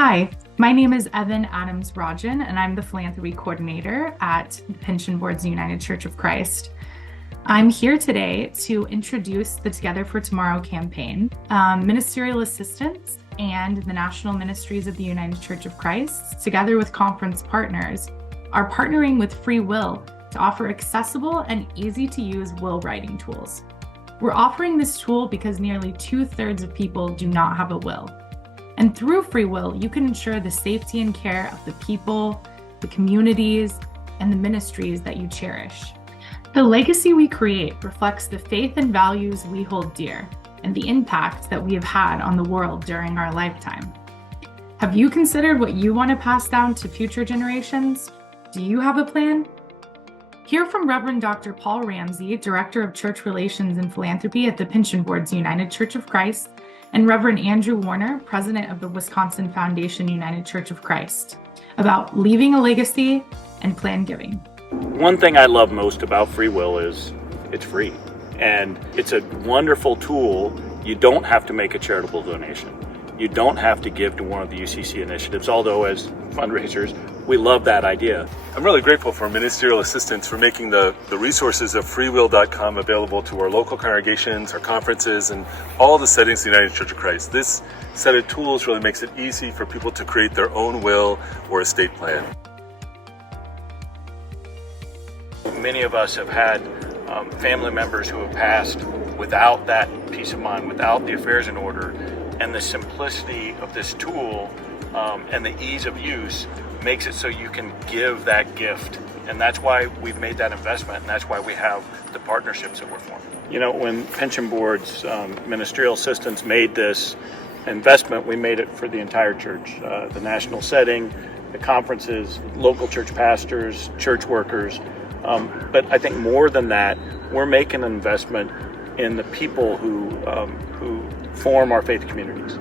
Hi, my name is Evan Adams Rajan, and I'm the Philanthropy Coordinator at the Pension Board's United Church of Christ. I'm here today to introduce the Together for Tomorrow campaign. Ministerial assistants and the National Ministries of the United Church of Christ, together with conference partners, are partnering with Free Will to offer accessible and easy-to-use will writing tools. We're offering this tool because nearly 2/3 of people do not have a will. And through Free Will, you can ensure the safety and care of the people, the communities, and the ministries that you cherish. The legacy we create reflects the faith and values we hold dear and the impact that we have had on the world during our lifetime. Have you considered what you want to pass down to future generations? Do you have a plan? Hear from Reverend Dr. Paul Ramsey, Director of Church Relations and Philanthropy at the Pension Board's United Church of Christ, and Reverend Andrew Warner, President of the Wisconsin Foundation United Church of Christ, about leaving a legacy and planned giving. One thing I love most about Free Will is it's free, and it's a wonderful tool. You don't have to make a charitable donation. You don't have to give to one of the UCC initiatives, although as fundraisers, we love that idea. I'm really grateful for ministerial assistants for making the resources of freewill.com available to our local congregations, our conferences, and all the settings of the United Church of Christ. This set of tools really makes it easy for people to create their own will or estate plan. Many of us have had family members who have passed without that peace of mind, without the affairs in order, and the simplicity of this tool and the ease of use makes it so you can give that gift. And that's why we've made that investment, and that's why we have the partnerships that we're forming. You know, when Pension Board's ministerial assistants made this investment, we made it for the entire church, the national setting, the conferences, local church pastors, church workers. But I think more than that, we're making an investment in the people who form our faith communities.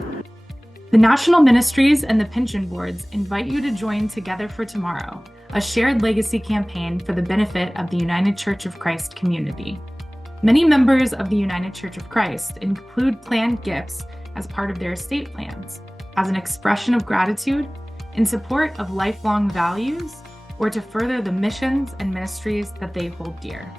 The National Ministries and the Pension Boards invite you to join Together for Tomorrow, a shared legacy campaign for the benefit of the United Church of Christ community. Many members of the United Church of Christ include planned gifts as part of their estate plans, as an expression of gratitude, in support of lifelong values, or to further the missions and ministries that they hold dear.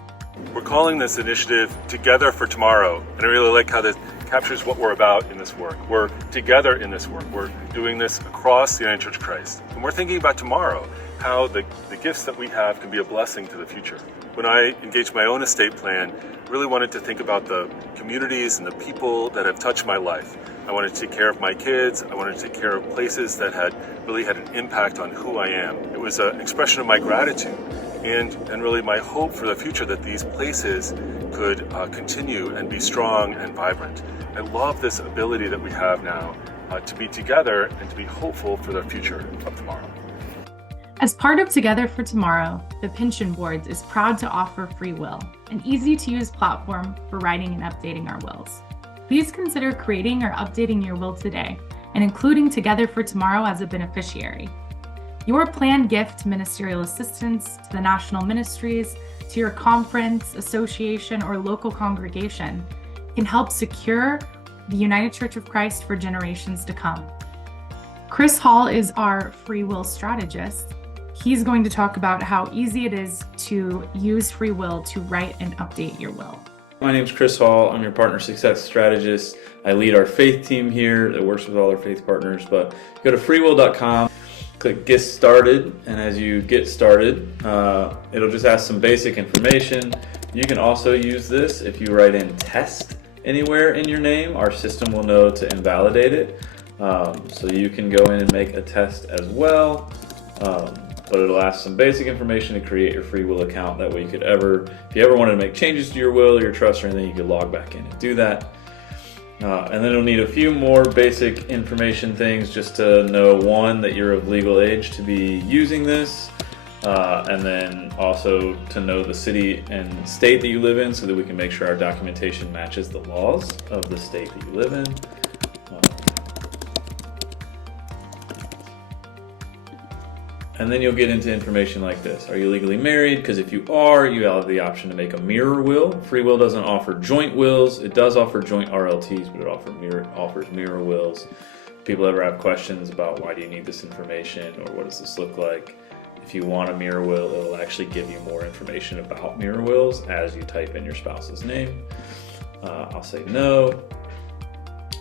We're calling this initiative Together for Tomorrow, and I really like how this captures what we're about in this work. We're together in this work. We're doing this across the United Church of Christ. And we're thinking about tomorrow, how the gifts that we have can be a blessing to the future. When I engaged my own estate plan, I really wanted to think about the communities and the people that have touched my life. I wanted to take care of my kids. I wanted to take care of places that had really had an impact on who I am. It was an expression of my gratitude and really my hope for the future that these places could continue and be strong and vibrant. I love this ability that we have now to be together and to be hopeful for the future of tomorrow. As part of Together for Tomorrow, the Pension Boards is proud to offer Free Will, an easy-to-use platform for writing and updating our wills. Please consider creating or updating your will today and including Together for Tomorrow as a beneficiary. Your planned gift to ministerial assistants, to the National Ministries, to your conference, association, or local congregation can help secure the United Church of Christ for generations to come. Chris Hall is our Free Will strategist. He's going to talk about how easy it is to use Free Will to write and update your will. My name is Chris Hall. I'm your partner success strategist. I lead our faith team here that works with all our faith partners. But go to freewill.com, click Get Started, and as you get started, it'll just ask some basic information. You can also use this if you write in test anywhere in your name. Our system will know to invalidate it. So you can go in and make a test as well. But it'll ask some basic information to create your Free Will account. That way if you ever wanted to make changes to your will or your trust or anything, you could log back in and do that. And then it'll need a few more basic information things just to know, one, that you're of legal age to be using this, and then also to know the city and state that you live in so that we can make sure our documentation matches the laws of the state that you live in. And then you'll get into information like this. Are you legally married? Because if you are, you have the option to make a mirror will. Free Will doesn't offer joint wills. It does offer joint RLTs, but it offers mirror wills. people ever have questions about why do you need this information or what does this look like, if you want a mirror will, it'll actually give you more information about mirror wills as you type in your spouse's name. I'll say no. Do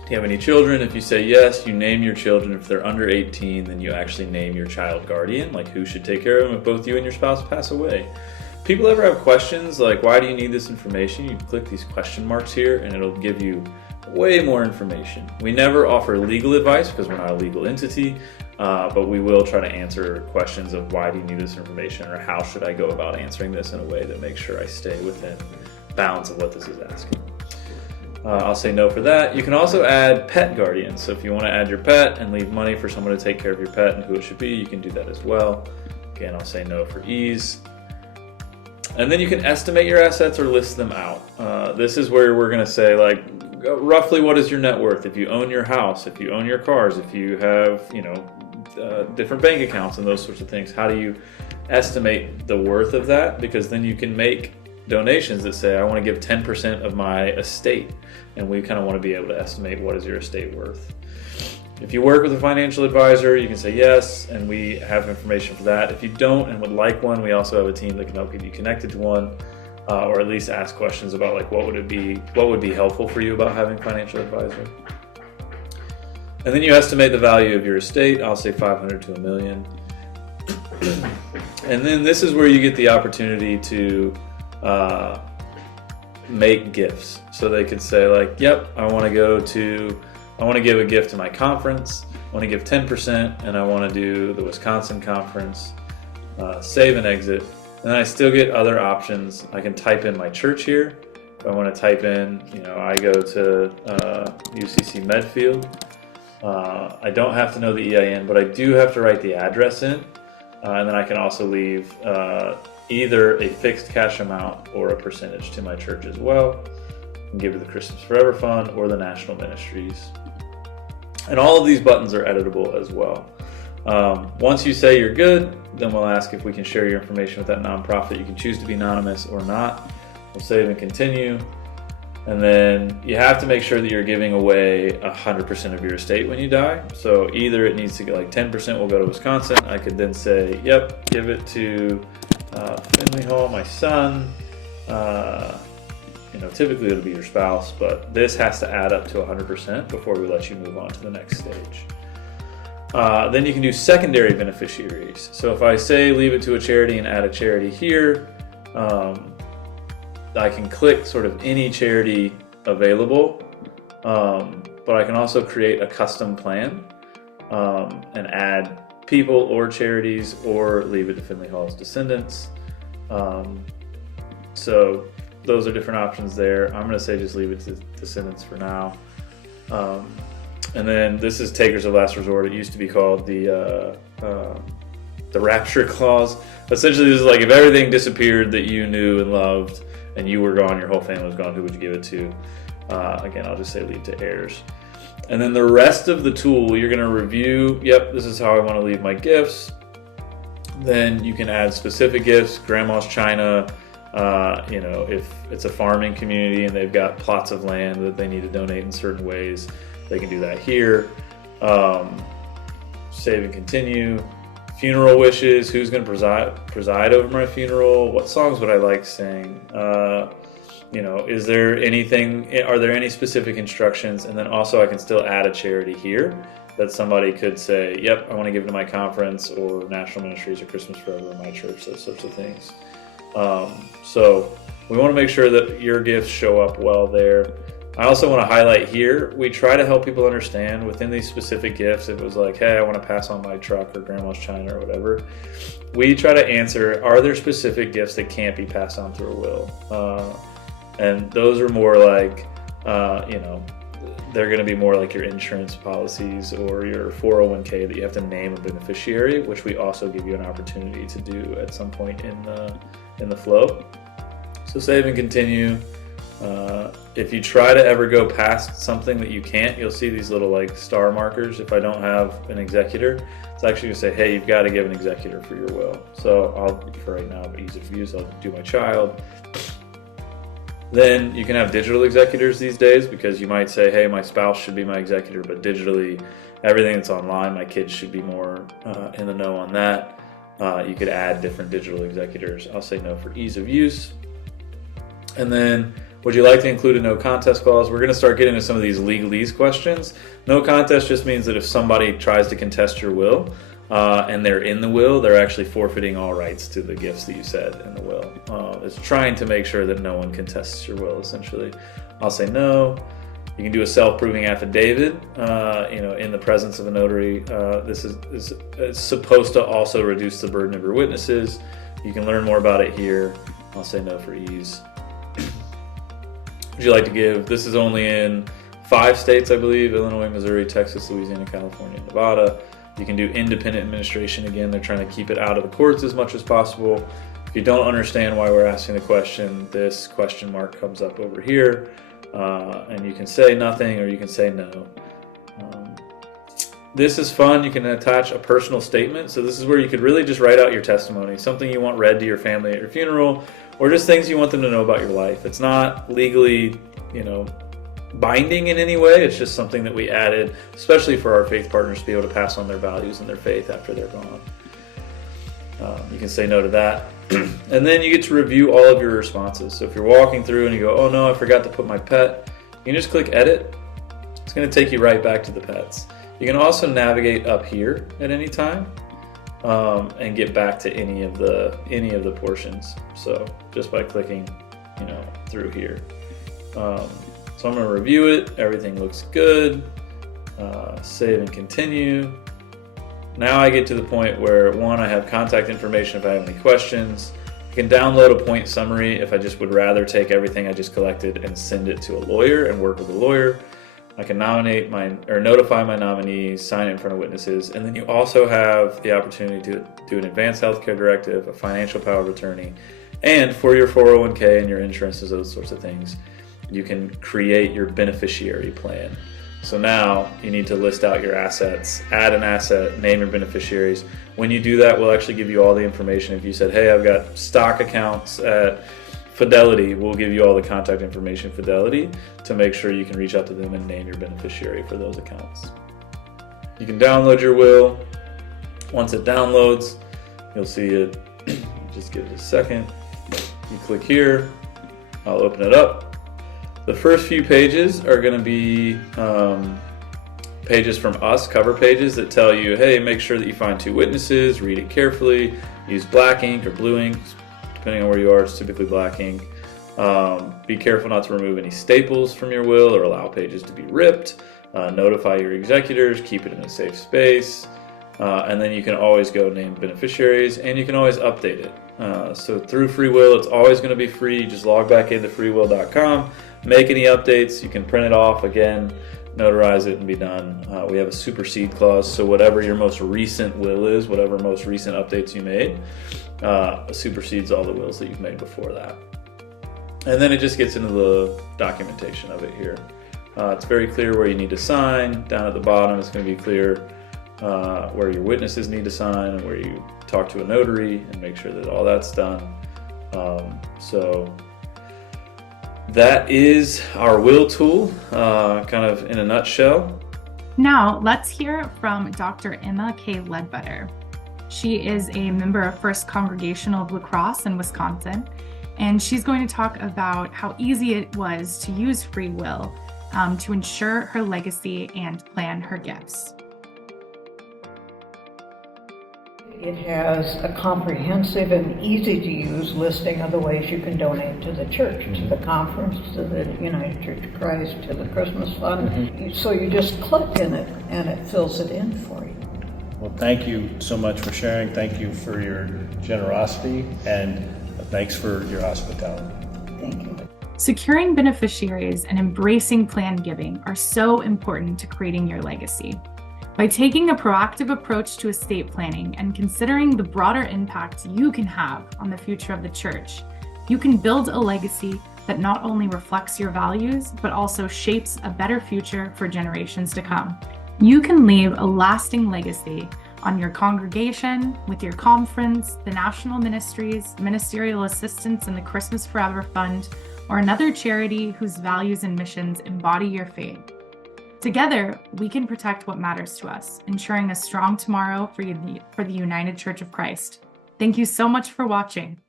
you have any children? If you say yes, you name your children. If they're under 18, then you actually name your child guardian, like who should take care of them if both you and your spouse pass away. People ever have questions like, why do you need this information? You click these question marks here and it'll give you way more information. We never offer legal advice because we're not a legal entity, but we will try to answer questions of why do you need this information or how should I go about answering this in a way that makes sure I stay within bounds of what this is asking. I'll say no for that. You can also add pet guardians. So if you want to add your pet and leave money for someone to take care of your pet and who it should be, you can do that as well. Again, I'll say no for ease. And then you can estimate your assets or list them out. This is where we're going to say, like, roughly what is your net worth? If you own your house, if you own your cars, if you have, different bank accounts and those sorts of things, how do you estimate the worth of that? Because then you can make donations that say, I want to give 10% of my estate. And we kind of want to be able to estimate what is your estate worth. If you work with a financial advisor, you can say yes, and we have information for that. If you don't and would like one, we also have a team that can help get you connected to one, or at least ask questions about like what would be helpful for you about having a financial advisor. And then you estimate the value of your estate. I'll say 500 to $1 million. And then this is where you get the opportunity to make gifts. So they could say like, yep, I want to give a gift to my conference, I want to give 10%, and I want to do the Wisconsin conference, save and exit. And then I still get other options. I can type in my church here. If I want to type in, I go to UCC Medfield. I don't have to know the EIN, but I do have to write the address in. And then I can also leave either a fixed cash amount or a percentage to my church as well. I can give to the Christmas Forever Fund or the National Ministries. And all of these buttons are editable as well. Once you say you're good, then we'll ask if we can share your information with that nonprofit. You can choose to be anonymous or not. We'll save and continue. And then you have to make sure that you're giving away 100% of your estate when you die. So either it needs to get like 10% will go to Wisconsin. I could then say, yep, give it to Finley Hall, my son. Typically it'll be your spouse, but this has to add up to 100% before we let you move on to the next stage. Then you can do secondary beneficiaries. So if I say leave it to a charity and add a charity here, I can click sort of any charity available, but I can also create a custom plan and add people or charities or leave it to Finley Hall's descendants. So those are different options there. I'm going to say just leave it to descendants for now. And then this is takers of last resort. It used to be called the rapture clause. Essentially, this is like if everything disappeared that you knew and loved and you were gone, your whole family was gone, who would you give it to? Again, I'll just say leave to heirs. And then the rest of the tool, you're going to review, yep, this is how I want to leave my gifts. Then you can add specific gifts, grandma's china. If it's a farming community and they've got plots of land that they need to donate in certain ways, they can do that here. Save and continue. Funeral wishes, who's going to preside over my funeral? What songs would I like to sing? Are there any specific instructions? And then also I can still add a charity here that somebody could say, yep, I want to give to my conference or National Ministries or Christmas Forever in my church, those sorts of things. So we want to make sure that your gifts show up well there. I also want to highlight here, we try to help people understand within these specific gifts. If it was like, hey, I want to pass on my truck or grandma's china or whatever, we try to answer, are there specific gifts that can't be passed on through a will? And those are more like, they're going to be more like your insurance policies or your 401k that you have to name a beneficiary, which we also give you an opportunity to do at some point in the flow. So save and continue. If you try to ever go past something that you can't, you'll see these little like star markers. If I don't have an executor, it's actually going to say, hey, you've got to give an executor for your will. So for right now, but easy for use, I'll do my child. Then you can have digital executors these days because you might say, hey, my spouse should be my executor, but digitally everything that's online, my kids should be more in the know on that. You could add different digital executors. I'll say no for ease of use. And then, would you like to include a no contest clause? We're going to start getting into some of these legalese questions. No contest just means that if somebody tries to contest your will and they're in the will, they're actually forfeiting all rights to the gifts that you said in the will. It's trying to make sure that no one contests your will, essentially. I'll say no. You can do a self-proving affidavit, in the presence of a notary. This is supposed to also reduce the burden of your witnesses. You can learn more about it here. I'll say no for ease. Would you like to give? This is only in 5 states, I believe: Illinois, Missouri, Texas, Louisiana, California, Nevada. You can do independent administration. Again, they're trying to keep it out of the courts as much as possible. If you don't understand why we're asking the question, this question mark comes up over here, and you can say nothing or you can say no. This is fun. You can attach a personal statement. So this is where you could really just write out your testimony, something you want read to your family at your funeral, or just things you want them to know about your life. It's not legally, binding in any way. It's just something that we added, especially for our faith partners to be able to pass on their values and their faith after they're gone. You can say no to that. And then you get to review all of your responses. So if you're walking through and you go, oh no, I forgot to put my pet, you can just click edit. It's going to take you right back to the pets. You can also navigate up here at any time and get back to any of the portions. So just by clicking, through here. So I'm going to review it. Everything looks good. Save and continue. Now I get to the point where, one, I have contact information if I have any questions. I can download a point summary if I just would rather take everything I just collected and send it to a lawyer and work with a lawyer. I can notify my nominees, sign it in front of witnesses, and then you also have the opportunity to do an advanced healthcare directive, a financial power of attorney, and for your 401k and your insurances, those sorts of things, you can create your beneficiary plan. So now you need to list out your assets, add an asset, name your beneficiaries. When you do that, we'll actually give you all the information. If you said, hey, I've got stock accounts at Fidelity, we'll give you all the contact information Fidelity to make sure you can reach out to them and name your beneficiary for those accounts. You can download your will. Once it downloads, you'll see it. Just give it a second. You click here. I'll open it up. The first few pages are going to be pages from us, cover pages that tell you, hey, make sure that you find 2 witnesses, read it carefully, use black ink or blue ink. Depending on where you are, it's typically black ink. Be careful not to remove any staples from your will or allow pages to be ripped. Notify your executors, keep it in a safe space. And then you can always go name beneficiaries, and you can always update it. So through Free Will, it's always going to be free. You just log back into freewill.com, make any updates. You can print it off again, notarize it, and be done. We have a supersede clause, so whatever your most recent will is, whatever most recent updates you made, supersedes all the wills that you've made before that. And then it just gets into the documentation of it here. It's very clear where you need to sign. Down at the bottom, it's going to be clear where your witnesses need to sign and where you talk to a notary and make sure that all that's done. So that is our will tool, kind of in a nutshell. Now let's hear from Dr. Emma K. Ledbetter. She is a member of First Congregational of La Crosse in Wisconsin, and she's going to talk about how easy it was to use free will to ensure her legacy and plan her gifts. It has a comprehensive and easy-to-use listing of the ways you can donate to the church, to the conference, to the United Church of Christ, to the Christmas Fund. So you just click in it, and it fills it in for you. Well, thank you so much for sharing. Thank you for your generosity, and thanks for your hospitality. Thank you. Securing beneficiaries and embracing planned giving are so important to creating your legacy. By taking a proactive approach to estate planning and considering the broader impact you can have on the future of the church, you can build a legacy that not only reflects your values, but also shapes a better future for generations to come. You can leave a lasting legacy on your congregation, with your conference, the National Ministries, Ministerial Assistance, and the Christmas Forever Fund, or another charity whose values and missions embody your faith. Together, we can protect what matters to us, ensuring a strong tomorrow for the United Church of Christ. Thank you so much for watching.